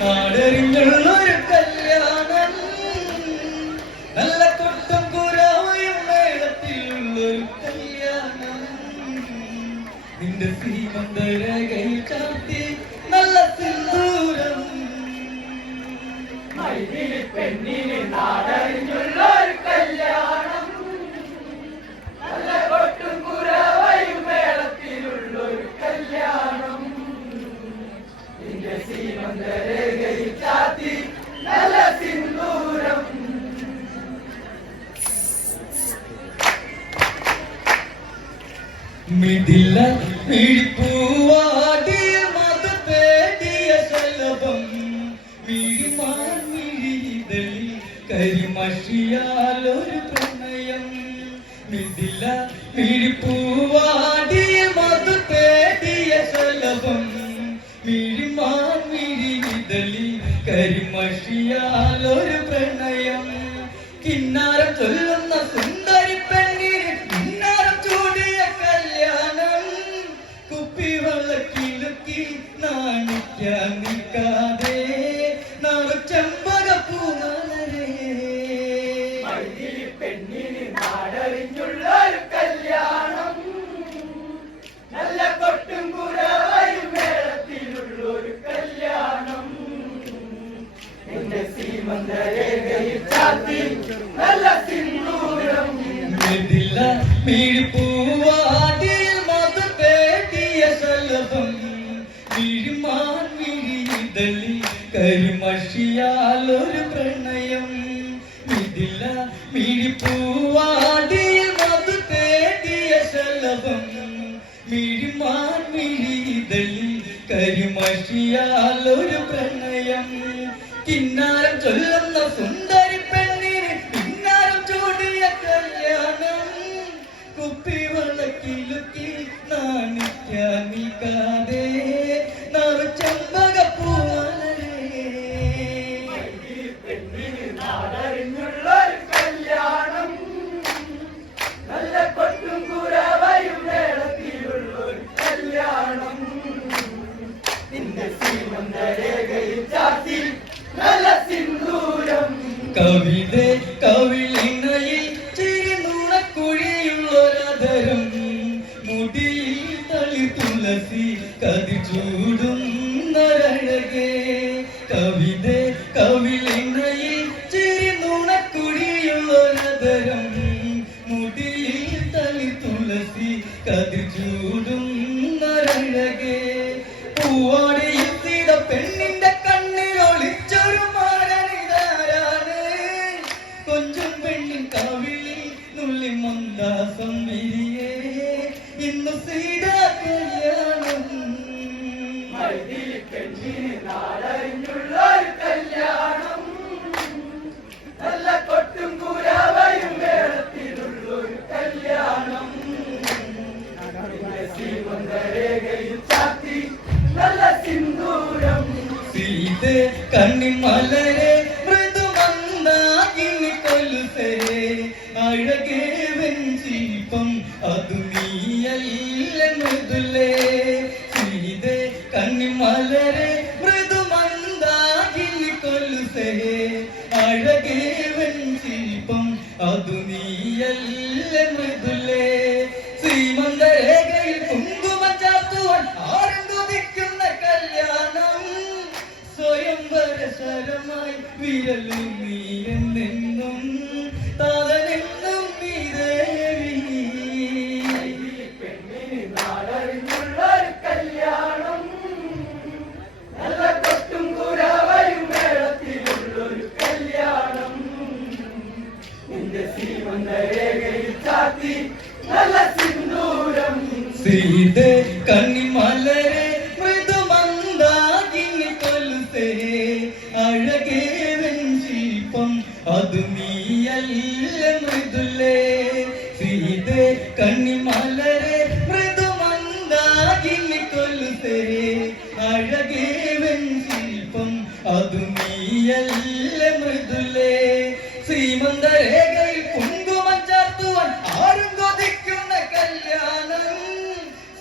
കാടറിഞ്ഞുള്ളൊരു കല്ല്. വിളവം മിഴിമാൻ മിഴിതലിൽ കരിമഷിയാലൊരു പ്രണയം. കിന്നാരം ചൊല്ലുന്ന മദരം മുടിയിൽ തളി തുളസി കതിർ മുസ്തേ അഴകേവൻ ശില്പം അതു നീയല്ല മൃദു ശില്പം അതു മൃദുലേ. ശ്രീമന്തരേഖയിൽ കുങ്കുമം ചാർത്തുവാൻ ആരും കൊതിക്കുന്ന കല്യാണം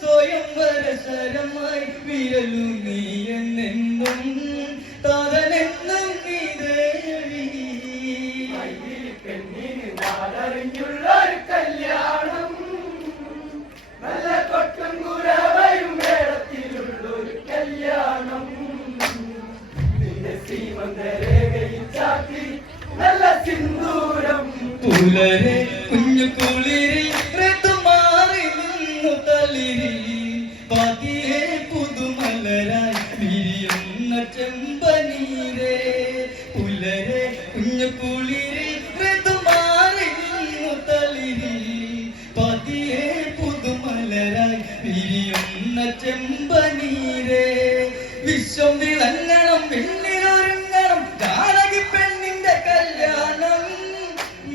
സ്വയംവര ശരമായി വിരലു വിരിയുന്ന ചെമ്പനീരേ വിശ്വം വിളങ്ങണം വെണ്ണിലൊരുങ്ങണം ജാനകി പെണ്ണിന്റെ കല്യാണം.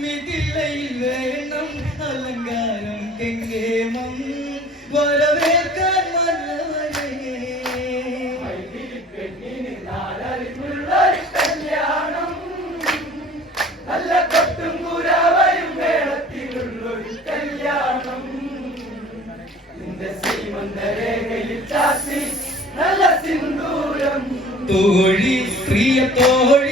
മിഥിലയിൽ വേണം അലങ്കാരം കെങ്കേമം വരവേൽക്കാൻ നാടറിഞ്ഞുള്ളൊരു കല്യാണം നല്ല കൊട്ടും കുരാവയും മേളത്തിലുള്ളൊരു കല്യാണം. തോഴി പ്രിയ തോഴി.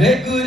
രാമൻ രഘുരാമൻ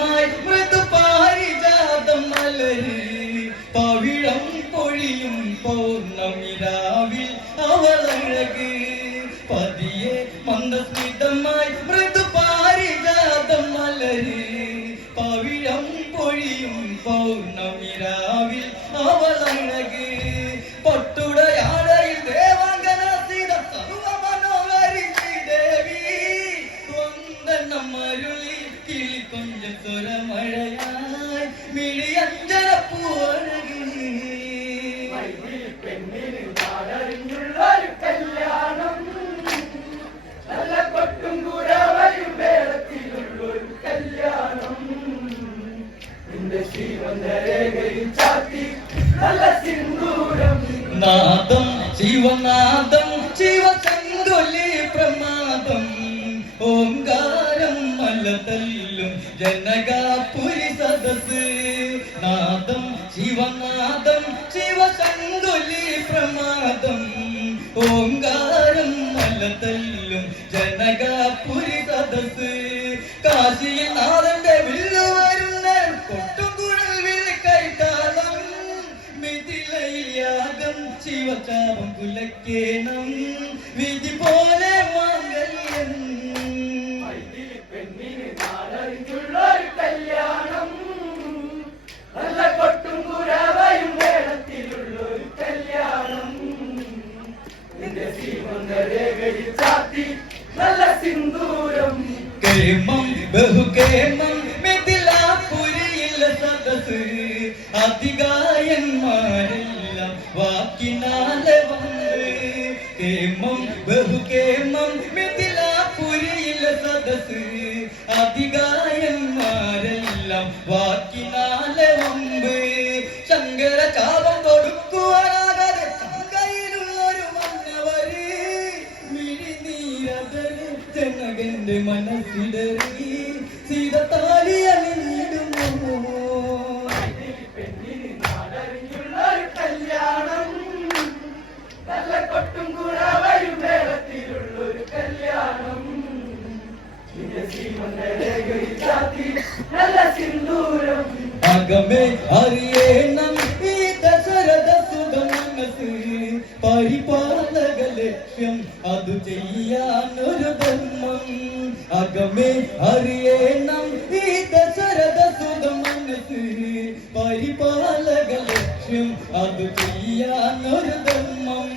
my കിളി കൊഞ്ച മിഴിയഞ്ചന പെണ്ണിന് കല്യാണം നല്ല കൊട്ടും കല്യാണം നിന്റെ ശ്രീമന്തരേഖയിൽ ചാത്തി നല്ല സിന്ദൂരം. നാദം ശിവനാദം ശിവശങ്കുലി ഓങ്കാരം മലതല്ലും ജനകാപുരി സദസ് നാദം ശിവനാദം ശിവശങ്കുലി പ്രമാദം. ഓങ്കാരം മലതല്ലും ജനകാപുരി സദസ് കാശിയിൽ നാദന്റെ വില്ലു വരുന്ന കൊട്ടുകുഴൽ കൈതാളം മിഥിലയിൽ യാഗം ശിവചാപം കുലക്കേണം വിധി പോലെ കേമം ബഹുകേമം മിഥിലാപുരിയിലെ സദസ് അധികായന്മാരെല്ലാം വാക്കിനാലെ മുമ്പ് ശങ്കര ചാപം കൊടുക്കുവാനാകാതെ ചങ്കയിലുള്ളൊരു മന്നവര് മിഴിനീരതര് ജനകന്റെ മനസ്സിടറി സീത താലി അണിഞ്ഞിടുമോ പെണ്ണിന് കല്യാണം. നല്ല കൊട്ടും അകമേ അറിയണം ഈ ദശരഥ സുഖമനസ് പരിപാലക ലക്ഷ്യം അത് ചെയ്യാനൊരു ധർമ്മം. അകമേ അറിയണം ഈ ദശരഥ സുഖമനസ് പരിപാലക ലക്ഷ്യം അത് ചെയ്യാനൊരു ധർമ്മം.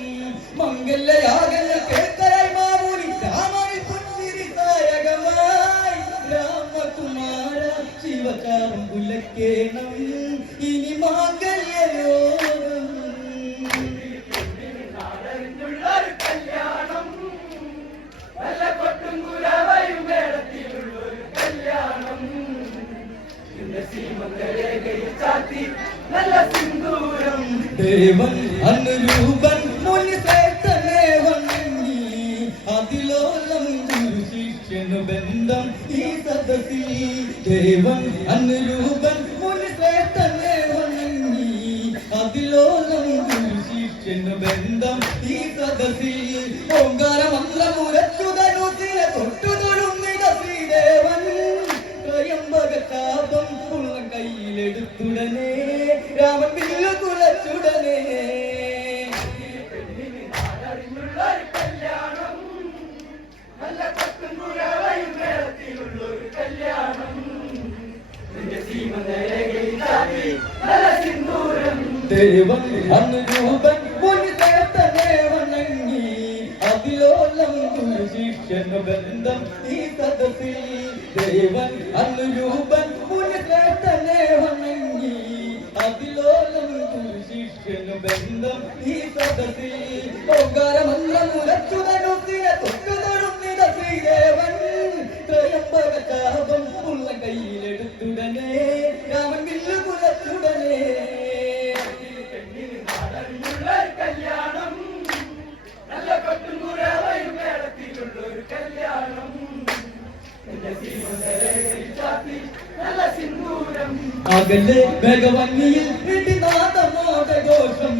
മംഗലയാഗങ്ങൾ ശിവകാരം ഇനി ഒരു കല്യാണം. നല്ല കൊട്ടും കുഴവയും മേളത്തിലുള്ള കല്യാണം. ചാത്തി നല്ല സിന്ദൂരം. ദേവൻ അനുരൂപൻ മുനി വണങ്ങി അതിലോലം ഗുരു ശിഷ്യനു ബന്ധം ഈ ദേവൻ അനുരൂപൻ മുൻപേ ശ്രേഷ്ഠനെ വണങ്ങി. അതിലോകം ശിഷ്യന് ബന്ധം ഈ സദസ്സിൽ. ഓങ്കാര മന്ത്രമുരച്ചുതനുസിനെ തൊട്ടു തൊഴുന്നിട ശ്രീദേവൻ ത്രയംബക താപം ഉള്ള കയ്യിലെടുത്തുടനെ രാമൻ വില്ലു കുലച്ചുടനെ ദേവൻ അനുരൂപൻ മുനിതേത്തനെ വണങ്ങി അതിലോലം ഗുരു ശിഷ്യനു ബന്ധം ഈ സദസ്സിൽ. ദേവൻ അനുരൂപൻ മുനിതേത്തനെ വണങ്ങി അതിലോലം ഗുരു ശിഷ്യനു ബന്ധം ഈ സദസ്സിൽ. ഓങ്കാര അകലെ ഭഗവന്നിയിൽ ഘോഷം.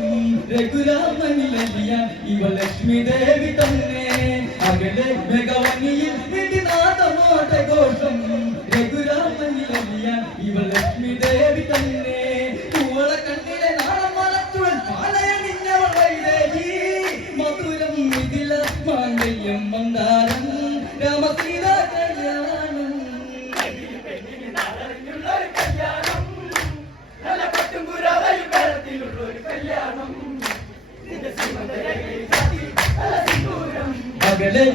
രഘുരാമനിലലിയ ഇവ ലക്ഷ്മി ദേവി തന്നെ. അകലെ ഭഗവന്നിയിൽ ഘോഷം. രഘുരാമനിലലിയ ഇവ ലക്ഷ്മി ദേവി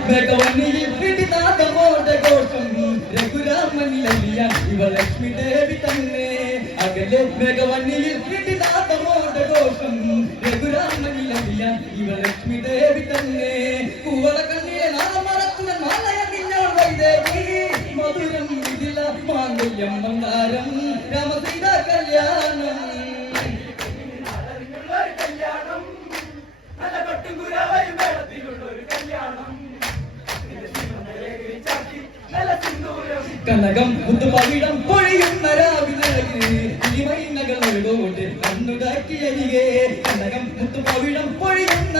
ഭഗവനിയിൽ ഘോഷം രഘുരാമനിലലിയ ഇവ ലക്ഷ്മി ദേവി തന്നെ അകലെ ഭഗവനിയിൽ ഘോഷം രഘുരാമനിലലിയ ഇവ ലക്ഷ്മി ദേവി തന്നെ പൂവള കണ്ണിലെ നാളം മറത്തുന്ന മാലയ നിന്നോൾ വൈദേവി മധുരം ഇതില മാംഗല്യം മന്ദാരം രാമസീത കല്യാണം നല്ല കുഴവയും മേളത്തിലുള്ള ഒരു കല്യാണം. കനകം മുതുമവിടം പൊഴിയുന്ന ഇമൈനകളോട് കണ്ണുടാക്കിയരികെ കനകം മുത്തുപവിടം പൊഴിയുന്ന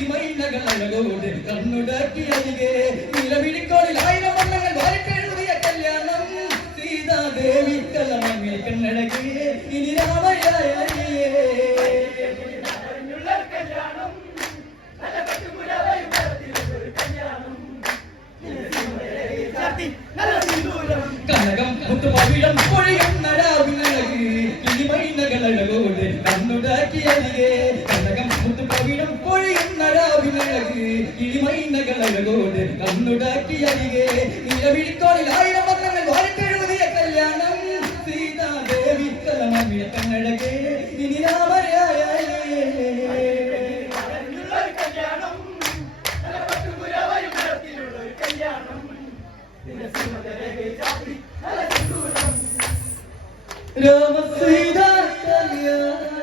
ഇമൈനകളോട് കണ്ണുടാക്കിയരികെ നിലവിളിക്കോളിൽ ആയിരം വർണങ്ങൾ വാരിട്ടെഴുതിയ കല്യാണം സീതാദേവി കലമങ്ങിൽ കണ്ണടക് നിലവിളിക്കോളിൽ ആയിരം വർണങ്ങൾ വാരിട്ടെഴുതിയ കല്യാണം. സീതാദേവി കലമമിയ ഇനി രാമരായേ. കല്യാണം.